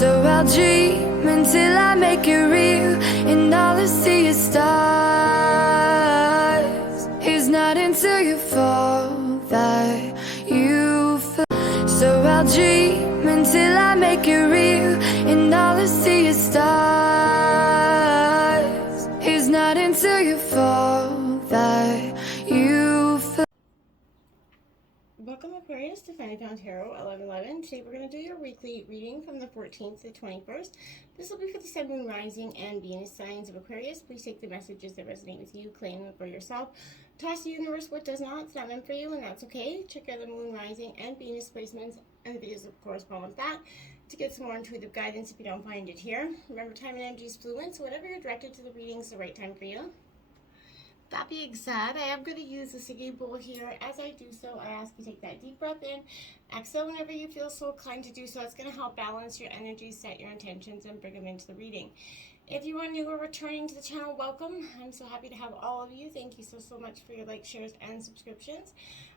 So I'll dream until I make it real, and all I see is stars. It's not until you fall that you fall. So I'll dream until I make it real, and all I see is stars. It's not until you fall that you fall. Welcome Aquarius to Finally Found Tarot 1111. Today we're going to do your weekly reading from the 14th to the 21st. This will be for the Sun, Moon, Rising, and Venus signs of Aquarius. Please take the messages that resonate with you, claim them for yourself. Toss the universe what does not. It's not meant for you, and that's okay. Check out the Moon, Rising, and Venus placements and the videos that correspond with that to get some more intuitive guidance if you don't find it here. Remember, time and energy is fluent, so whatever you're directed to the reading is the right time for you. That being said, I am going to use the singing bowl here. As I do so, I ask you to take that deep breath in. Exhale whenever you feel so inclined to do so. It's going to help balance your energy, set your intentions, and bring them into the reading. If you are new or returning to the channel, welcome. I'm so happy to have all of you. Thank you so much for your likes, shares, and subscriptions.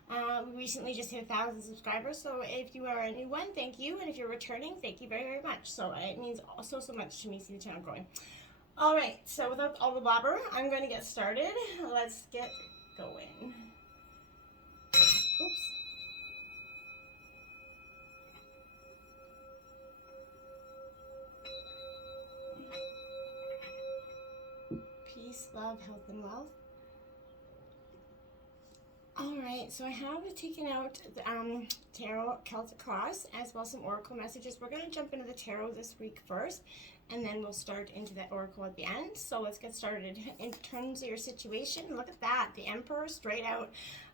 We recently just hit 1,000 subscribers, so if you are a new one, thank you. And if you're returning, thank you very much. So it means so much to me to see the channel growing. All right, so without all the blabber, I'm going to get started. Let's get going. Oops. Peace, love, health, and wealth. All right, so I have taken out the Tarot Celtic Cross as well as some Oracle messages. We're going to jump into the Tarot this week first, and then we'll start into that Oracle at the end. So let's get started. In terms of your situation, look at that. The Emperor straight out.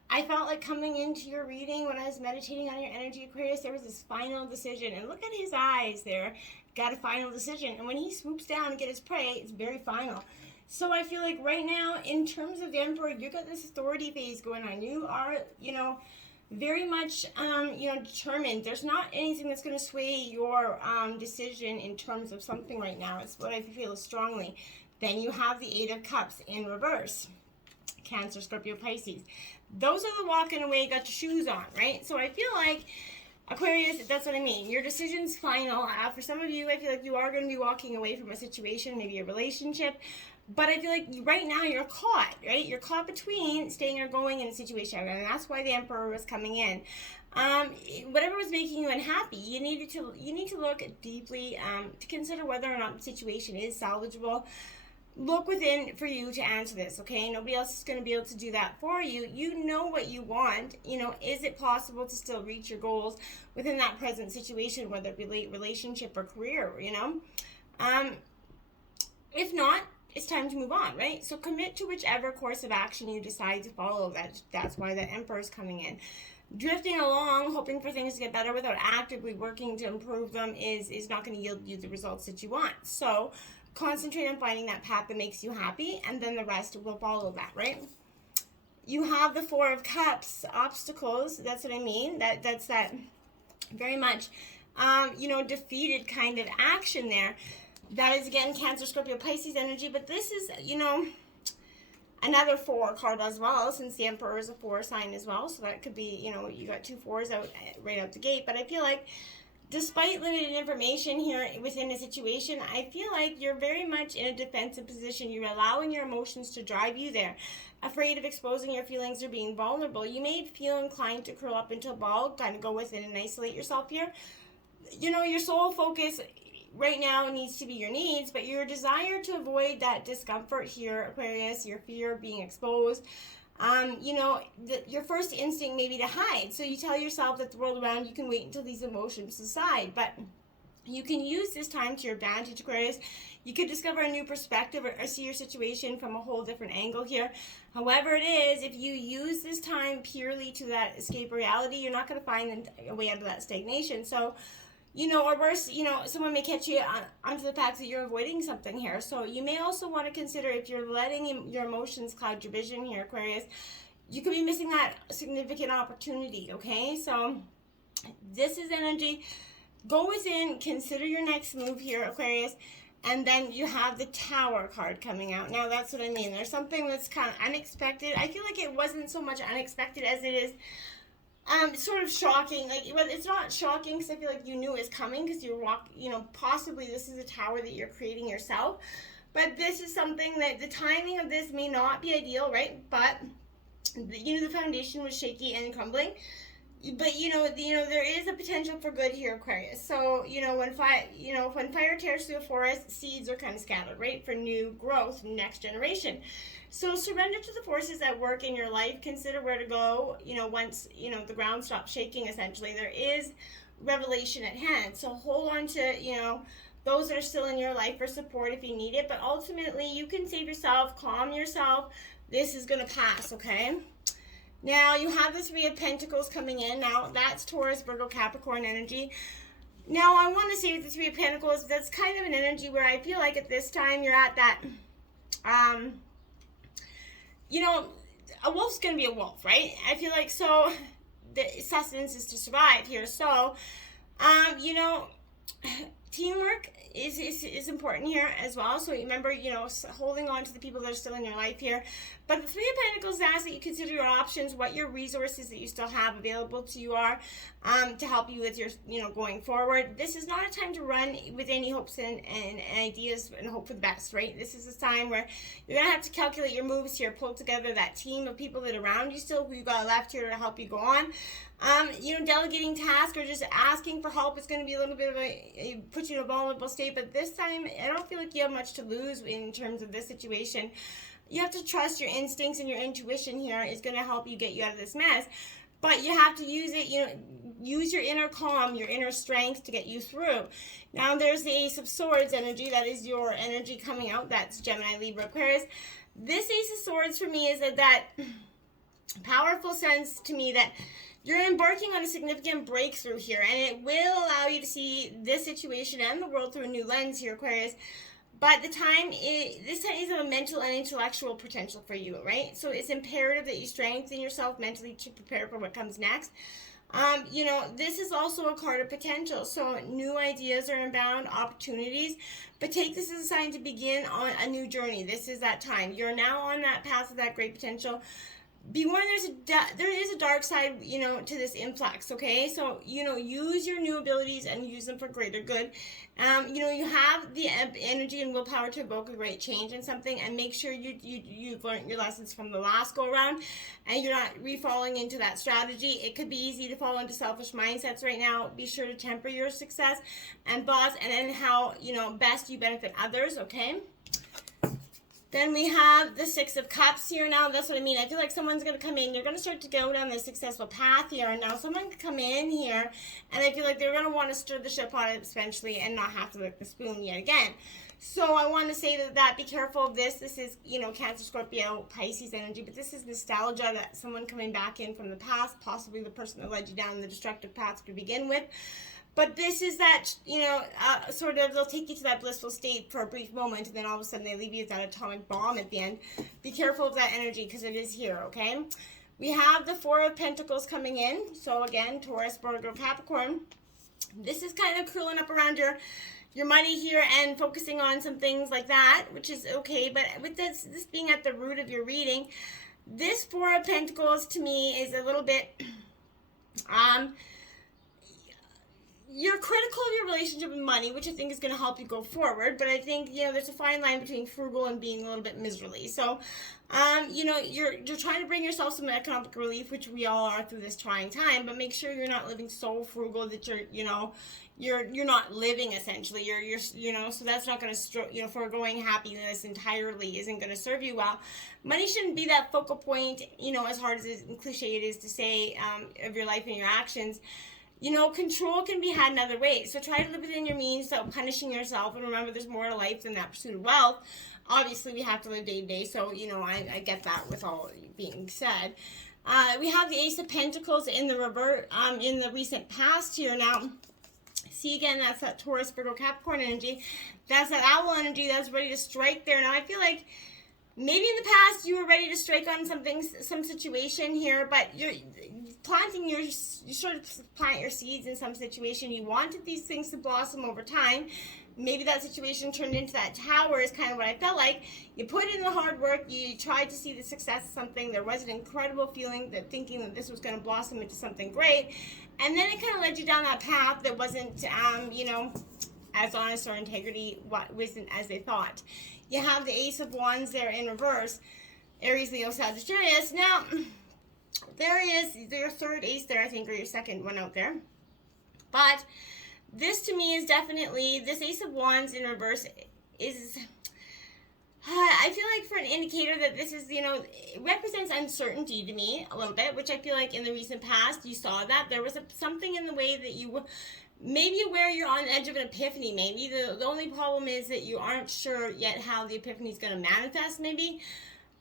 I felt like coming into your reading when I was meditating on your energy, Aquarius, there was this final decision. And look at his eyes there. Got a final decision. And when he swoops down to get his prey, it's very final. So I feel like right now, in terms of the Emperor, you got this authority phase going on. You are, very much, determined. There's not anything that's going to sway your decision in terms of something right now. It's what I feel strongly. Then you have the Eight of Cups in reverse. Cancer, Scorpio, Pisces. Those are the walking away, got your shoes on, right? So I feel like, Aquarius, that's what I mean. Your decision's final. For some of you, I feel like you are going to be walking away from a situation, maybe a relationship. But I feel like right now you're caught, right? You're caught between staying or going in a situation. And that's why the Emperor was coming in. Whatever was making you unhappy, you need to look deeply to consider whether or not the situation is salvageable. Look within for you to answer this, okay? Nobody else is going to be able to do that for you. You know what you want. Is it possible to still reach your goals within that present situation, whether it be relationship or career, If not, it's time to move on, right? So commit to whichever course of action you decide to follow. That's why the Emperor is coming in. Drifting along, hoping for things to get better without actively working to improve them is not going to yield you the results that you want. So concentrate on finding that path that makes you happy, and then the rest will follow that, right? You have the Four of Cups, obstacles. That's what I mean. That's that very much, defeated kind of action there. That is, again, Cancer, Scorpio, Pisces energy. But this is, another 4 card as well, since the Emperor is a 4 sign as well. So that could be, you got 2 4s right out the gate. But I feel like despite limited information here within a situation, I feel like you're very much in a defensive position. You're allowing your emotions to drive you there. Afraid of exposing your feelings or being vulnerable. You may feel inclined to curl up into a ball, kind of go within and isolate yourself here. Your sole focus right now needs to be your needs, but your desire to avoid that discomfort here, Aquarius, your fear of being exposed, your first instinct may be to hide. So you tell yourself that the world around you can wait until these emotions subside, but you can use this time to your advantage, Aquarius. You could discover a new perspective or see your situation from a whole different angle here. However it is, if you use this time purely to that escape reality, you're not going to find a way out of that stagnation. So or worse, someone may catch you onto the fact that you're avoiding something here. So you may also want to consider, if you're letting your emotions cloud your vision here, Aquarius, you could be missing that significant opportunity, okay? So this is energy. Go within, consider your next move here, Aquarius, and then you have the Tower card coming out. Now, that's what I mean. There's something that's kind of unexpected. I feel like it wasn't so much unexpected as it is sort of shocking. Like, well, it's not shocking because I feel like you knew it was coming because possibly this is a tower that you're creating yourself. But this is something that the timing of this may not be ideal, right? But, the foundation was shaky and crumbling. But, there is a potential for good here, Aquarius. So, when fire tears through a forest, seeds are kind of scattered, right? For new growth, next generation. So surrender to the forces at work in your life. Consider where to go, once, the ground stops shaking, essentially. There is revelation at hand. So hold on to, those that are still in your life for support if you need it. But ultimately, you can save yourself, calm yourself. This is going to pass, okay? Now, you have the Three of Pentacles coming in. Now, that's Taurus, Virgo, Capricorn energy. Now, I want to say with the Three of Pentacles, that's kind of an energy where I feel like at this time you're at that... a wolf's going to be a wolf, right? I feel like, so the sustenance is to survive here. So, teamwork is important here as well. So remember, holding on to the people that are still in your life here. But the Three of Pentacles asks that you consider your options, what your resources that you still have available to you are, to help you with your, going forward. This is not a time to run with any hopes and ideas and hope for the best, right? This is a time where you're going to have to calculate your moves here, pull together that team of people that are around you still, who you got left here to help you go on. Delegating tasks or just asking for help is going to be a little bit of put you in a vulnerable state. But this time, I don't feel like you have much to lose in terms of this situation. You have to trust your instincts, and your intuition here is going to help you get you out of this mess. But you have to use it, use your inner calm, your inner strength to get you through. Now, there's the Ace of Swords energy. That is your energy coming out. That's Gemini, Libra, Aquarius. This Ace of Swords for me is that powerful sense to me that you're embarking on a significant breakthrough here, and it will allow you to see this situation and the world through a new lens here, Aquarius. But this time is a mental and intellectual potential for you, right? So it's imperative that you strengthen yourself mentally to prepare for what comes next. This is also a card of potential. So new ideas are inbound, opportunities. But take this as a sign to begin on a new journey. This is that time. You're now on that path of that great potential. Be warned, there is a dark side, to this influx, okay? So, use your new abilities and use them for greater good. You have the energy and willpower to evoke a great change in something, and make sure you've learned your lessons from the last go around, and you're not re-falling into that strategy. It could be easy to fall into selfish mindsets right now. Be sure to temper your success and then how, best you benefit others, okay? Then we have the Six of Cups here now. That's what I mean. I feel like someone's going to come in. You're going to start to go down this successful path here. And now someone can come in here, and I feel like they're going to want to stir the ship on it eventually and not have to lick the spoon yet again. So I want to say that be careful of this. This is, Cancer, Scorpio, Pisces energy. But this is nostalgia, that someone coming back in from the past, possibly the person that led you down the destructive path to begin with. But this is that, they'll take you to that blissful state for a brief moment, and then all of a sudden they leave you with that atomic bomb at the end. Be careful of that energy, because it is here, okay? We have the Four of Pentacles coming in. So again, Taurus, Virgo, Capricorn. This is kind of curling up around your money here and focusing on some things like that, which is okay. But with this being at the root of your reading, this Four of Pentacles to me is a little bit... you're critical of your relationship with money, which I think is going to help you go forward. But I think, there's a fine line between frugal and being a little bit miserly. So, you're trying to bring yourself some economic relief, which we all are through this trying time. But make sure you're not living so frugal that you're not living, essentially. So that's not going to, foregoing happiness entirely isn't going to serve you well. Money shouldn't be that focal point, as hard as cliche it is to say, of your life and your actions. Control can be had in other ways. So try to live within your means without punishing yourself. And remember, there's more to life than that pursuit of wealth. Obviously, we have to live day to day. So, I get that with all being said. We have the Ace of Pentacles in the recent past here. Now, see again, that's that Taurus, Virgo, Capricorn energy. That's that owl energy that's ready to strike there. Now, I feel like maybe in the past you were ready to strike on some situation here, but you're you sort of plant your seeds in some situation. You wanted these things to blossom over time. Maybe that situation turned into that tower is kind of what I felt like. You put in the hard work, you tried to see the success of something. There was an incredible feeling that thinking that this was going to blossom into something great. And then it kind of led you down that path that wasn't, as honest or integrity wasn't as they thought. You have the Ace of Wands there in reverse, Aries, Leo, Sagittarius. Now, there is your third ace there, I think, or your second one out there. But this to me is definitely, this Ace of Wands in reverse is, I feel like for an indicator that this is, it represents uncertainty to me a little bit, which I feel like in the recent past you saw that. There was something in the way that you, maybe aware you're on the edge of an epiphany, maybe. The only problem is that you aren't sure yet how the epiphany is going to manifest, maybe.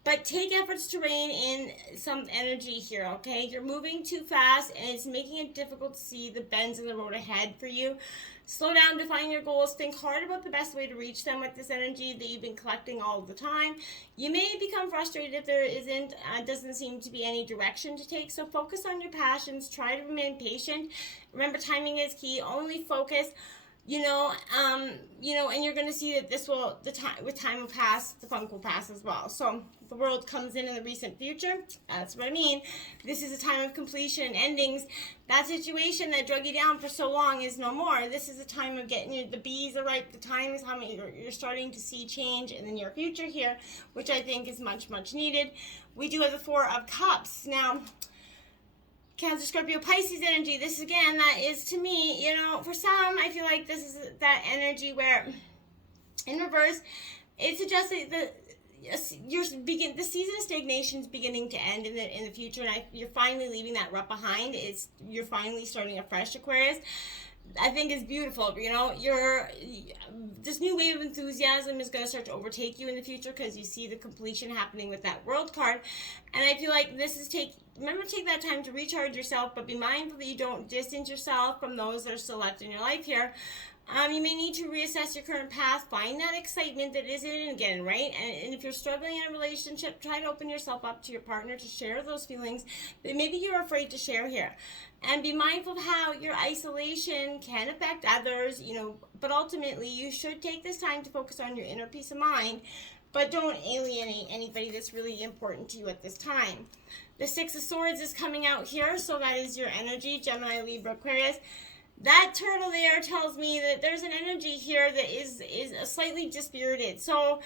But take efforts to rein in some energy here, okay? You're moving too fast, and it's making it difficult to see the bends in the road ahead for you. Slow down, define your goals. Think hard about the best way to reach them with this energy that you've been collecting all the time. You may become frustrated if there doesn't seem to be any direction to take. So focus on your passions. Try to remain patient. Remember, timing is key. Only focus. And you're going to see that with time will pass, the funk will pass as well. So the world comes in the recent future. That's what I mean. This is a time of completion and endings. That situation that drug you down for so long is no more. This is a time of getting the bees are ripe. The time is how you're starting to see change in the near future here, which I think is much, much needed. We do have the Four of Cups. Now, Cancer, Scorpio, Pisces energy. This again, that is to me, for some, I feel like this is that energy where, in reverse, it suggests that the season of stagnation is beginning to end in the future, and you're finally leaving that rut behind. You're finally starting afresh, Aquarius. I think is beautiful. This new wave of enthusiasm is going to start to overtake you in the future because you see the completion happening with that World card, and I feel like this is remember to take that time to recharge yourself, but be mindful that you don't distance yourself from those that are still left in your life here. You may need to reassess your current path, find that excitement that is in it again, right? And if you're struggling in a relationship, try to open yourself up to your partner to share those feelings that maybe you're afraid to share here. And be mindful of how your isolation can affect others, but ultimately you should take this time to focus on your inner peace of mind, but don't alienate anybody that's really important to you at this time. The Six of Swords is coming out here, so that is your energy, Gemini, Libra, Aquarius. That turtle there tells me that there's an energy here that is slightly dispirited. So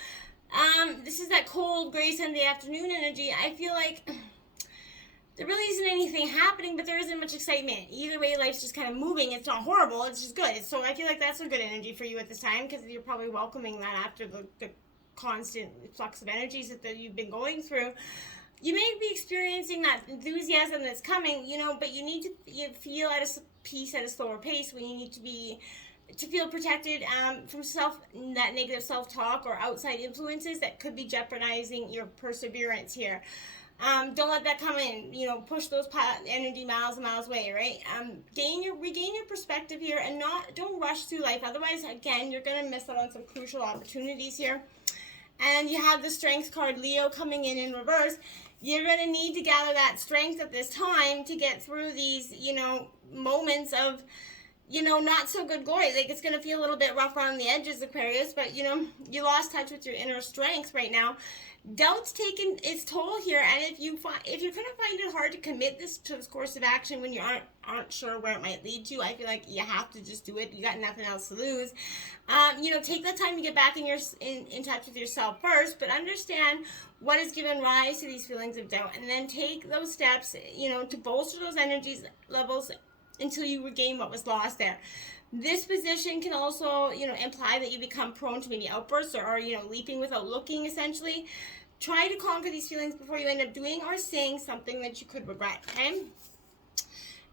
this is that cold, gray Sunday afternoon energy. I feel like there really isn't anything happening, but there isn't much excitement. Either way, life's just kind of moving. It's not horrible. It's just good. So I feel like that's a good energy for you at this time because you're probably welcoming that after the constant flux of energies that you've been going through. You may be experiencing that enthusiasm that's coming, but you need to feel at a peace at a slower pace when you need to feel protected from that negative self-talk or outside influences that could be jeopardizing your perseverance here. Don't let that come in. Push those energy miles and miles away, right? Regain your perspective here, and don't rush through life. Otherwise, again, you're gonna miss out on some crucial opportunities here. And you have the Strength card, Leo, coming in reverse. You're going to need to gather that strength at this time to get through these, moments of, not so good glory. Like, it's going to feel a little bit rough around the edges, Aquarius, but, you lost touch with your inner strength right now. Doubt's taking its toll here, and if you're going to find it hard to commit to this course of action when you aren't sure where it might lead to, I feel like you have to just do it. You got nothing else to lose. Take that time to get back in touch with yourself first, but understand what has given rise to these feelings of doubt, and then take those steps, to bolster those energies levels until you regain what was lost there. This position can also, imply that you become prone to maybe outbursts or leaping without looking, essentially. Try to conquer these feelings before you end up doing or saying something that you could regret, okay?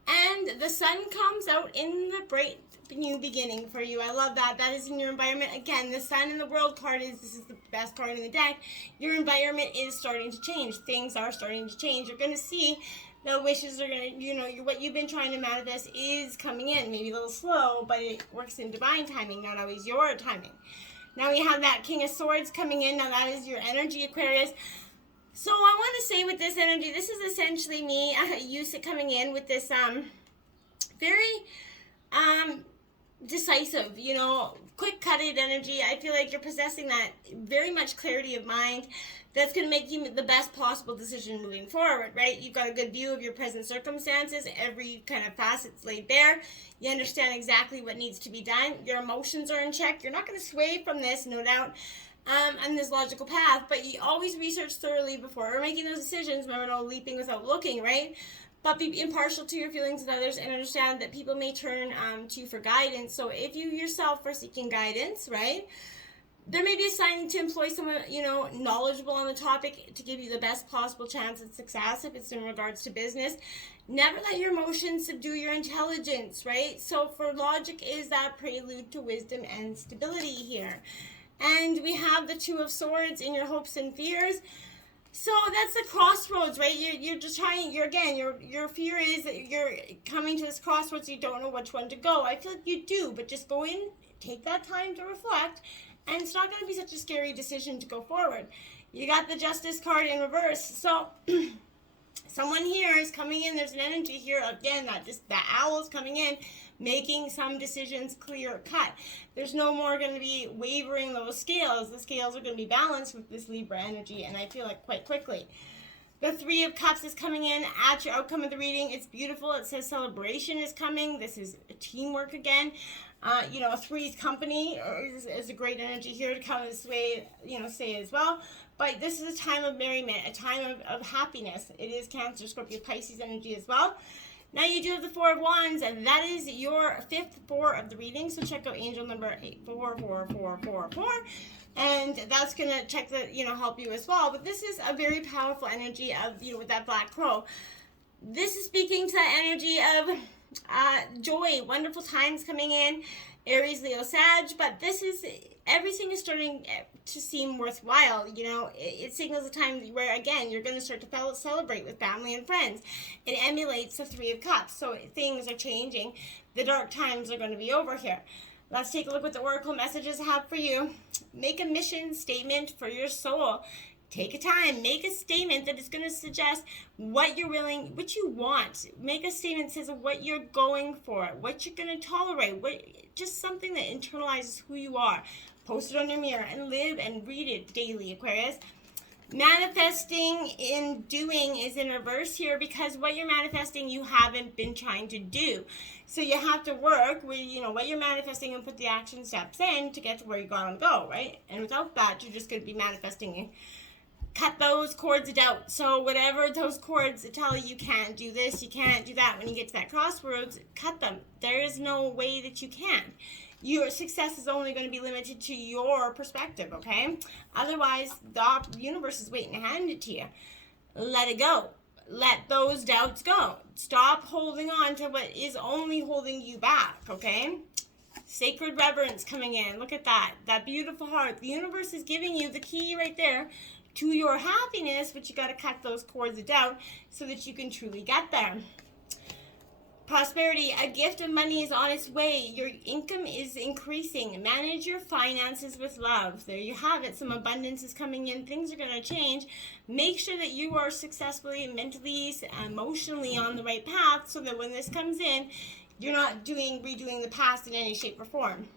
And the sun comes out in the bright new beginning for you. I love that. That is in your environment. Again, the sun and the world card this is the best card in the deck. Your environment is starting to change. Things are starting to change. You're going to see the wishes are going to, what you've been trying to manifest is coming in. Maybe a little slow, but it works in divine timing, not always your timing. Now we have that King of Swords coming in. Now that is your energy, Aquarius. So I want to say with this energy, this is essentially me. I use it coming in with this very decisive, quick-cutted energy. I feel like you're possessing that very much clarity of mind that's going to make you the best possible decision moving forward, right? You've got a good view of your present circumstances. Every kind of facet's laid bare. You understand exactly what needs to be done. Your emotions are in check. You're not going to sway from this, no doubt, on this logical path, but you always research thoroughly before making those decisions. Remember, no leaping without looking, right? But be impartial to your feelings and others, and understand that people may turn to you for guidance. So if you yourself are seeking guidance, right, there may be a sign to employ someone, knowledgeable on the topic to give you the best possible chance at success if it's in regards to business. Never let your emotions subdue your intelligence, right? So for logic is that prelude to wisdom and stability here. And we have the Two of Swords in your hopes and fears. So that's the crossroads, right? You're just trying, your fear is that you're coming to this crossroads, you don't know which one to go. I feel like you do, but just go in, take that time to reflect, and it's not going to be such a scary decision to go forward. You got the Justice card in reverse. So someone here is coming in, there's an energy here, again, that owl is coming in, making some decisions clear cut. There's no more going to be wavering those scales. The scales are going to be balanced with this Libra energy, and I feel like quite quickly. The Three of Cups is coming in at your outcome of the reading. It's beautiful. It says celebration is coming. This is teamwork again. A three's company is a great energy here to come this way, say as well. But this is a time of merriment, a time of happiness. It is Cancer, Scorpio, Pisces energy as well. Now you do have the Four of Wands, and that is your fifth four of the reading. So check out angel number 8444444, and that's gonna check the help you as well. But this is a very powerful energy of with that Black Crow. This is speaking to that energy of joy, wonderful times coming in, Aries, Leo, Sag. But this is everything is starting to seem worthwhile. It signals a time where, again, you're going to start to celebrate with family and friends. It emulates the Three of Cups, so things are changing. The dark times are going to be over here. Let's take a look what the Oracle messages have for you. Make a mission statement for your soul. Take a time, make a statement that is going to suggest what you're willing, what you want. Make a statement that says what you're going for, what you're going to tolerate, just something that internalizes who you are. Post it on your mirror and live and read it daily, Aquarius. Manifesting in doing is in reverse here, because what you're manifesting you haven't been trying to do. So you have to work with what you're manifesting and put the action steps in to get to where you gotta go, right? And without that, you're just going to be manifesting. Cut those cords of doubt. So whatever those cords tell you can't do this, you can't do that, when you get to that crossroads, cut them. There is no way that you can. Your success is only going to be limited to your perspective, okay? Otherwise, the universe is waiting to hand it to you. Let it go. Let those doubts go. Stop holding on to what is only holding you back, okay? Sacred reverence coming in. Look at that. That beautiful heart. The universe is giving you the key right there to your happiness, but you got to cut those cords of doubt so that you can truly get there. Prosperity, a gift of money is on its way. Your income is increasing. Manage your finances with love. There you have it. Some abundance is coming in. Things are going to change. Make sure that you are successfully, mentally, emotionally on the right path, so that when this comes in, you're not redoing the past in any shape or form.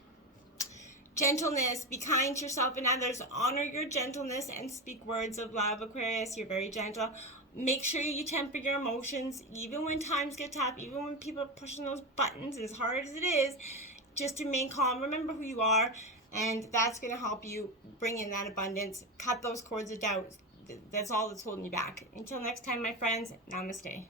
Gentleness, be kind to yourself and others. Honor your gentleness and speak words of love, Aquarius. You're very gentle. Make sure you temper your emotions, even when times get tough, even when people are pushing those buttons, as hard as it is, just to remain calm. Remember who you are, and that's going to help you bring in that abundance. Cut those cords of doubt. That's all that's holding you back. Until next time, my friends, namaste.